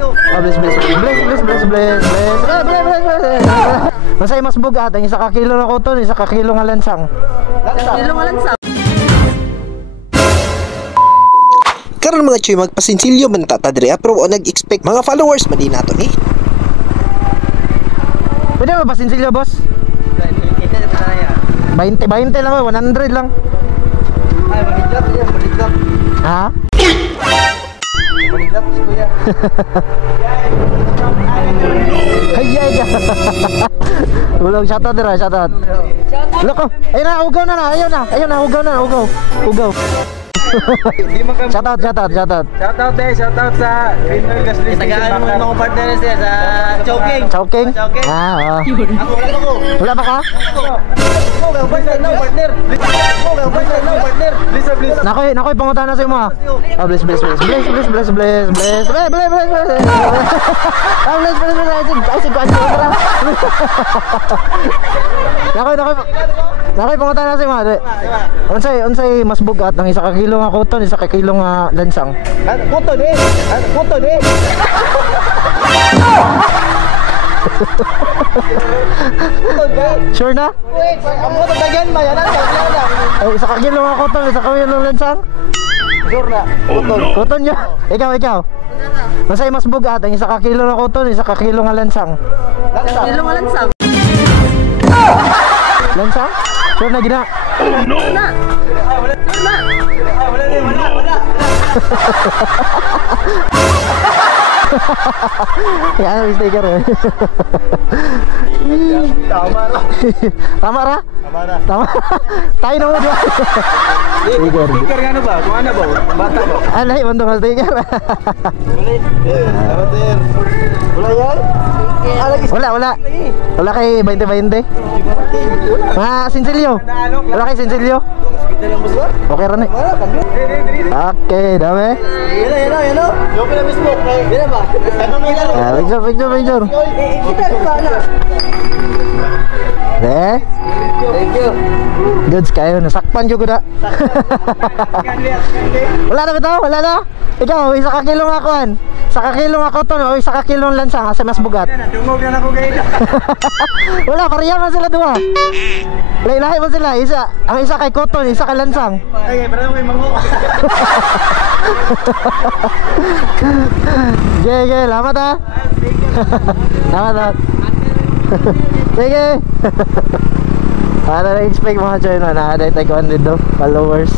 Bless, bless, bless, bless, bless, bless, bless. Masay mas bugat, ang isa ka kilo na kuton, isa ka kilo nga lansang. Kilo nga lansang. Karon mga choy, magpasinsilyo man tatadre pero o nag-expect mga followers man din nato ni. Pwede ba pasinsilyo, boss? 20 lang, 100 lang. Ay, maligap yan, maligap. Ha? Maligap si kuya. Hayay ka. Ulog, shoutout dira, shoutout. Look, ayun na, ugaw na, ayun na, ugaw na, ugaw. Shoutout. Shoutout sa Pinoy Gas Station. Tagaan mo yung mga partners niya sa Chowking. Chowking? Ah, oo. Ako. Wala ba ka? Nakoy, pangutan na sa mo. Oh, bless. Bless. Ah, bless. Ay, sigwan ko na. Nakoy, pangutan na sa mo. Unsay mas bugat ng isa ka kilo nga kuton, isa ka kilo nga lansang. Kuton eh. Sure na? Ang kuton bagyan ba yan? Ay, isa ka kilo nga kuton, isa ka kilo lansang. Sure na. Kuton nyo. Ikaw. Masay mas bugat, ang isa ka kilo nga kuton, isa ka kilo nga lansang. Kilo nga lansang. Lansang? Sure na gina. Oh no. Wala. Yan, may sticker eh. Tama ra? Tayo na mo dyan. Sticker. Sticker nga ba? Kung ano ba? Bata ba? Alay, mandong ang sticker. Wala yan? Wala. Wala kay 20-20. Mga sinsilyo. Wala kay sinsilyo. Okay rin eh. Okay, dami. Yan o. Yung pinag-smoke. Yan ba? Picture. Thank you. Goods kayo, nasakpan ko na. Wala na ba ito? Wala na? Ikaw, isa ka kilong akuan. Isa ka kilong ako to, o isa ka kilong lansang kasi mas bugat. Dungog na ako kayo. Wala, pareha man sila duha. Lahi-lahi man sila. Ang isa kay koton, isa ka lansang. Ay, parang may mango. Sige, lamat ha. Lamat. Sige. Ano na-expect mga choy na? Nakaday tayo 100 followers.